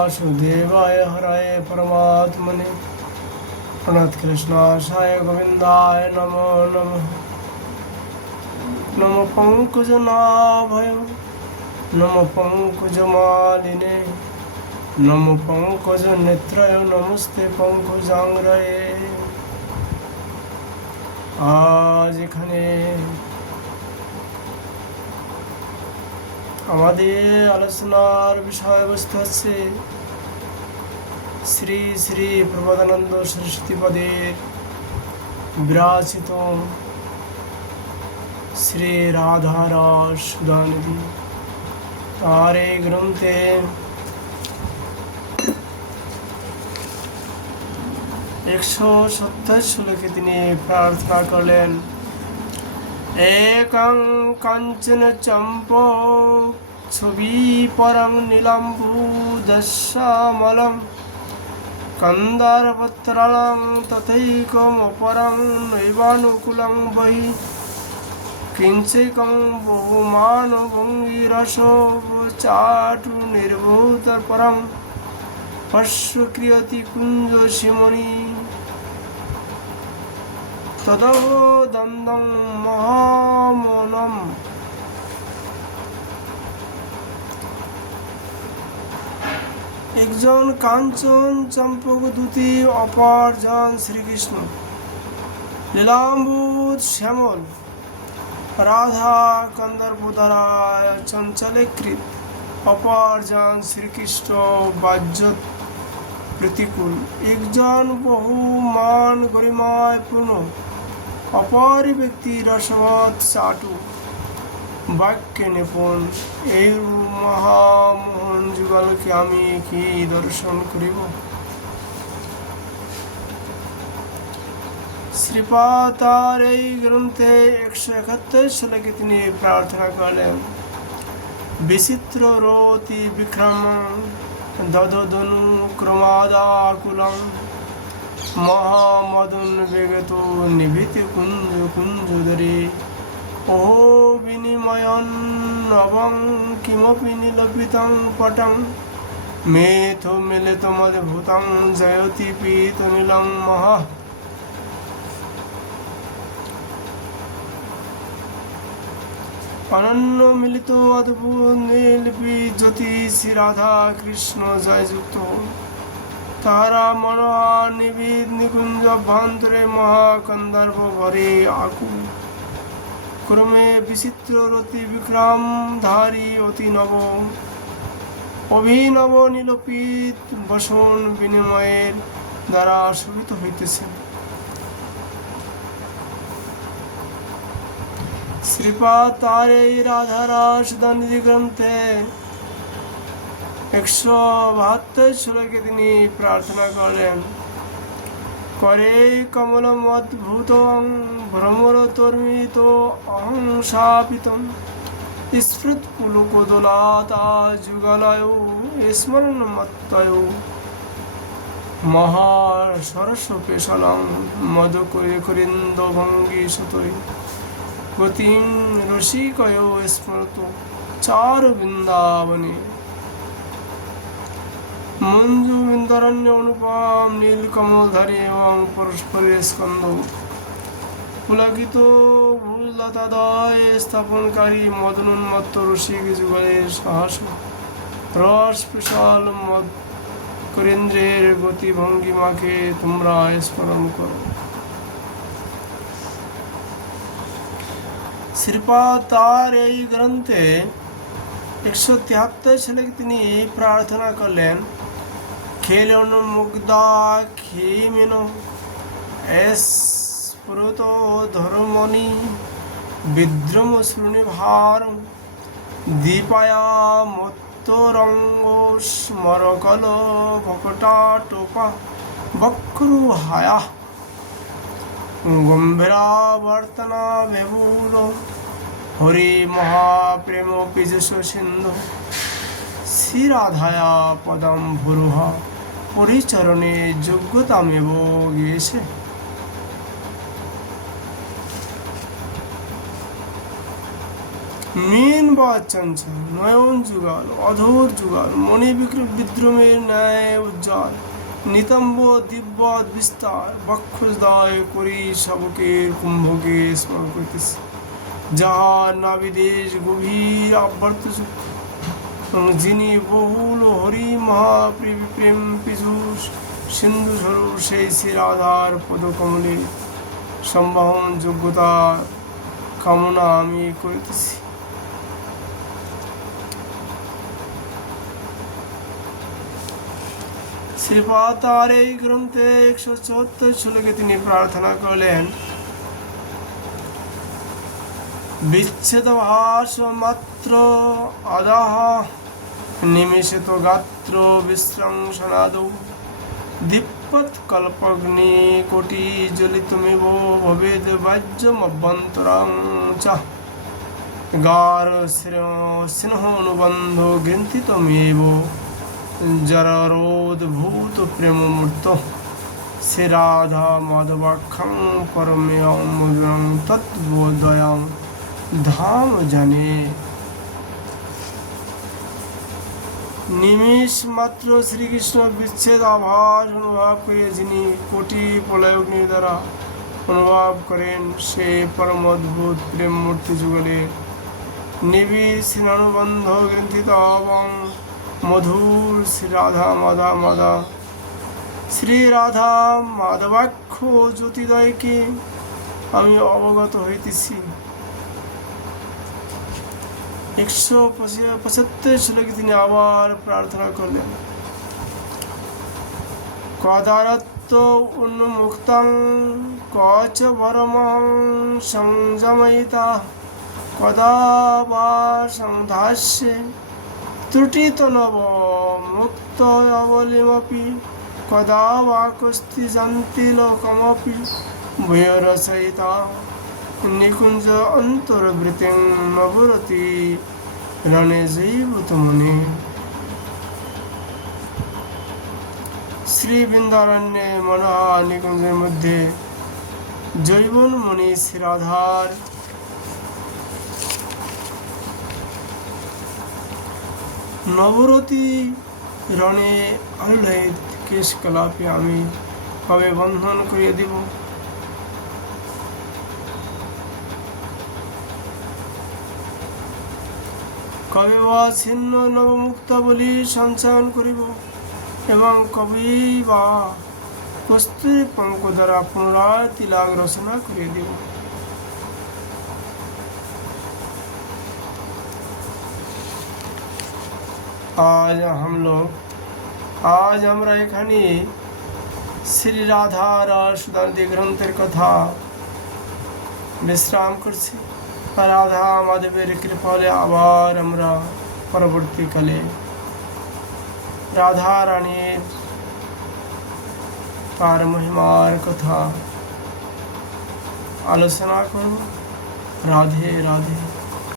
वासुदेवाय हराय परमात्मने प्रणत कृष्णाशाय गोविंदाय नमो नमः। नमो पंकजनाभय नमो पंकजमालिने नमो पंकज नेत्राय नमस्ते पंकजांग्रये। আজ এখানে আমাদের আলোচনার বিষয়বস্তু হচ্ছে শ্রী শ্রী প্রবোধানন্দ সরস্বতীপদের বিরাচিত শ্রী রাধারস সুধানিধি। তার এই গ্রন্থে 127 শ্লোকে তিনি প্রার্থনা করলেন, একং কাঞ্চন চম্পো ছবি পরং নীলাম্বুদশ্যামলং কন্দারপত্রালং তথৈকমপরং নৈবানুকূলং বহি কিঞ্চিকং বহুমানভঙ্গিরসো চাটু নির্ভূতপরং পশ্যক্রিয়তি কুঞ্জ শিমনি তদবদন্দং মহামনম। একজন কাঞ্চন চম্পক দূতি অপরজন শ্রীকৃষ্ণ, লীলাম্বুদ শ্যামল রাধা কন্দর্প দ্বারা চঞ্চলীকৃত, অপরজন শ্রীকৃষ্ণ বাহ্য প্রতিকূল। একজন বহুমান গরিমায় পূর্ণ, অপর ব্যক্তি রসবৎ চাটু বাক্যে নিপুণ। এই মহামোহন যুগলকে আমি কি দর্শন করিব? শ্রীপাদ তার এই গ্রন্থে 171 শ্লোকে তিনি প্রার্থনা করলেন, বিচিত্র রতি বিক্রমং দদনু ক্রমাদাকুলং মহামদন বেগত নিভৃতি কুঞ্জ কুঞ্জদরে ওহো বিনিময়ন নবং কিমপি নীলপিতং পটং মেথ মিলিত মদ্ভুতং জয়তি পীত নীলং মহা। অনন্য মিলিত অদ্ভুত নীলপি জ্যোতি শ্রী রাধা কৃষ্ণ জয়যুক্ত। তাহারা মনোহর নিবিদ নিকুঞ্জ অভ্যন্তরে মহাকন্দর্ভ ভরে আকুল। ক্রমে বিচিত্র রতি বিক্রম ধারী অতি নব অভিনব নীলপিত বসন বিনিময়ের দ্বারা শোভিত হইতেছে। শ্রীপাদ তার এই রাধারস সুধানিধি গ্রন্থে 172 শ্লোকে তিনি প্রার্থনা করলেন, করে কমলম অদ্ভুতং ভ্রমর তর্মিত অহং শাপিতং স্ফৃত পুলকোদলাতা যুগলয় স্মরণ মত্তয় মহা সরস পেশলং মদ করে করিন্দ ভঙ্গি সুতই গতিং রসিকয় স্মরত চার বৃন্দাবনে। মঞ্জু বিন্দরণ্য অনুপম নীলকমলধারী এবং পরস্পরের স্কন্ধ পুলকিত ভুললতাদয় স্থাপনকারী মদনোন্মত্ত রসিক যুগলের সাহস রস বিশাল মদ করেন্দ্রের গতিভঙ্গিমাকে তোমরা স্মরণ করো। শ্রীপাদ তার এই গ্রন্থে 173 শ্লোকে তিনি প্রার্থনা করলেন, খেলন মুগ্ধা খেমিন স্ফুরত ধর্মণি বিদ্রম শ্রুণিভার দীপায়া মত্তরঙ্গ স্মরকল ভকটা টোপা বক্রু হায়া গম্ভীরাবর্তনা বেবুল হরি মহাপ্রেম পীযুষ সিন্ধু শ্রীরাধায়া পদম ভুরুহা পরিচরণে যোগ্যতামেব গিয়েছে। মিন বা চঞ্চল, নয়ন যুগল, অধর যুগল, মণি বিদ্রুমের ন্যায় উজ্জ্বল, নিতম্ব দিব্য বিস্তার, বক্ষদায় করি শাবকের কুম্ভকে স্মরণ করিতেছি, যাহার নাবিদেশ গভীর আবর্ত চক্ষু, যিনি বহুল হরি মহাপ্রেম পীযূষ সিন্ধু স্বরূপ সেই শ্রী রাধার পদকমলে সম্বাহন যোগ্যতা কামনা আমি করিতেছি। শ্রীপাদ তার এই গ্রন্থে 174 শ্লোকে তিনি প্রার্থনা করলেন, বিচ্ছেদ ভাস মাত্র আদাহ নিমিষিত গাত্র বিশ্রংসনাদৌ দীপ্যৎ কল্পগ্নি কোটি জ্বলিতমিব ভবেদ বাহ্যমভ্যন্তরং চ গার সিংহানুবন্ধ গ্রন্থিতমেব জররোদ্ভূত প্রেমমূর্ত শ্রী রাধা মাধবাখ্যং পরমেয়ং তদ্বোধয়ং ধাম জানে। নিমিষ মাত্র শ্রীকৃষ্ণ বিচ্ছেদ আভাস অনুভব করে যিনি কোটি প্রলয়গ্নি দ্বারা অনুভব করেন, সে পরম অদ্ভুত প্রেম মূর্তি যুগলের নিবিড় স্নেহানুবন্ধ গ্রন্থিত এবং মধুর শ্রী রাধা মাধা শ্রী রাধা মাধবাক্ষ জ্যোতিদয়কে আমি অবগত হইতেছি। 175 শ্লোকে তিনি আবার প্রার্থনা করলেন, কদারত্ব উন্মুক্তং কচ ভরমং সংযময়িতা কদা বা সংধাস্যে ত্রুটিতনব মুক্ত অবলিমপি কদা বা কস্তি যন্তি লোকমপি ভূয়রসহিতা নিকুঞ্জ অন্তর্বৃতিং নবরতি রণে জৈবত মনে। শ্রী বৃন্দারণ্যে মনোহা নিকুঞ্জের মধ্যে জৈবন মণি শ্রী রাধার নবরতি রণে আহ্লাদ কেশ কলাপে আমি কবে বন্ধন করিয়ে দেব? কবে বা ছিন্ন নবমুক্তা বলি সঞ্চয়ন করিব এবং কবে বা কস্তুরী পঙ্ক দ্বারা পুনরায় তিলাক রচনা করিয়ে দেব? आज আমরা এখানে শ্রী রাধা রাসদান্তি গ্রন্থের কথা বিশ্রাম করছি। রাধা মাধবের কৃপালে আবার আমরা পরবর্তীকালে রাধা রানীর তার মহিমার কথা আলোচনা করব। রাধে রাধে।